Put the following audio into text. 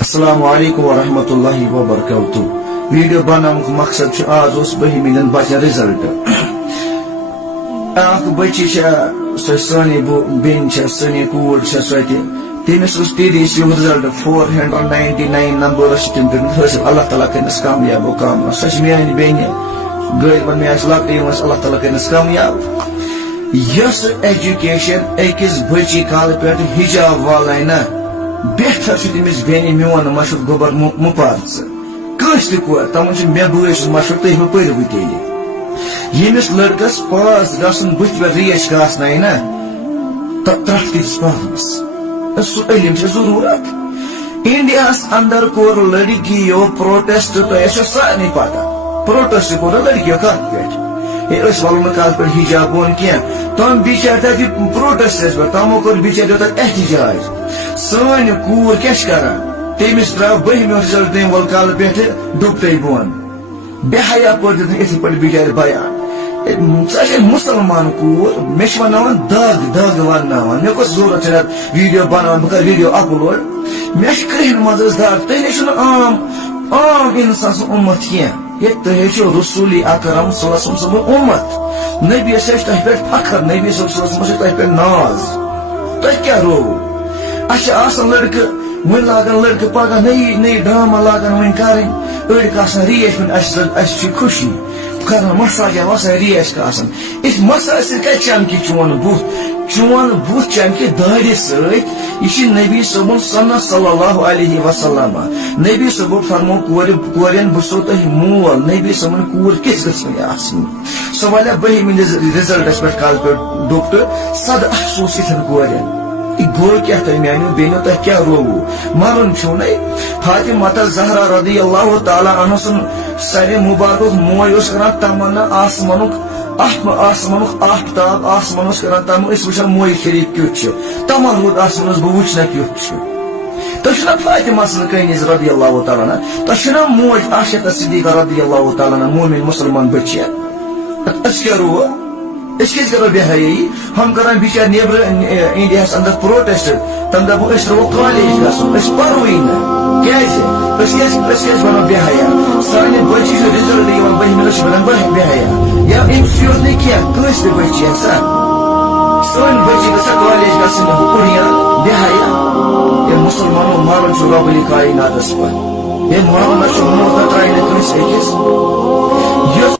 السلام علیکم ورحمۃ اللہ وبرکاتہ ویڈیو بناونک مقصد آز اس بہمہ دن بچن رزلٹ اخ بچی سو سانی بین سانی کور سو تمس تیس رزلٹ 499 نمبر تم حاصل اللہ تعالیٰ کرنس کامیاب و کام سو میانی بین غالباً میں لکٹی اللہ تعالیٰ کرنس کامیاب یس ایجوکیشن اکس بچی کال پہ حجاب والے نا بہتر تمس بین میون مشہور گوبر مپارس کنس تور تمہ مے بس مشہور تھی پرو تیل یمس لڑکس پاس گھن بت پہ ریش گاسن نا ترٹ تس پانس سہ علم ضرورت انڈیا اندر کور لڑکیو پروٹیسٹ تہ سارے پتہ پروٹیسٹ کور لڑکیو کت پہ ولو نا کل پہ حجاب بون کی تم بچار تک پروٹیسٹس پہ تمو کور بچار تک احتجاج سان کور کیا کران تمس درو بہم رزلٹ دن وول کل پہ ڈبتے بون بے حیا پہ اتھ پہ بچار بیان سہ مسلمان کور مے ونان دگ دگ ون مے کس ضرورت ویڈیو بنان بہ ویڈیو اپلوڈ مے کرہن مز دگ تھی عام انسان سن امت کی تھی رسول اکرم صلی اللہ علیہ وسلم امت نبی تہ پہ فخر نبی صلی اللہ علیہ وسلم تہ پہ ناز تہ کیا رو اچھا لڑکہ ون لاگان لڑکہ پگہ نئی نئی ڈرامہ لاگان ون کریں اڑ آسان ریش ون اچھی خوشی کران مساجا وسا ریش کا اس مساج سی کتہ چمکہ چون بت چمکہ دارِ ست یہ نبی صبن سنت صلی اللہ علیہ وسلم نبی صبح فرمو کورین بسو تہ مول نبی صبن کور کس گھن آسن سہ والیا بہم رزلٹس پہ کل پہ ڈوب تو صد افسوس اتن کورین گو کیا تہ میانو بینو تہ کیا روو مرن چھو نا فاطمہ زہرا رضی اللہ تعالی عنہ سن سر مبارک موج اس کران تمنا آسمانک آفتاب آسمان کران تم اس وچھان موج شریف کیت تمہ رود آسمانس بہ وچھنا کیت تہ فاطمہ سن کنیز رضی اللہ تعالی عنہ تہ موج عائشہ صدیقہ رضی اللہ تعالی عنہ مومن مسلمان بچی اس کیا رو اس کس کرو بے حیائی ہم کران بچار نیبر انڈیا اندر پروٹیسٹ تم دپو اس رو کالج گھن اس پروی نا کیازِ بنو بے حیا سانہ بچی رزلٹ یوان بہمس بنان بے حیا یا امس یوت نا کی کس تہ بچی سان بچی گھا کالج گھن پڑھیا بے حیا یہ مسلمانوں مارن رب الکائناتس پہ یہ مارن موقع ترائے نا کنس اکس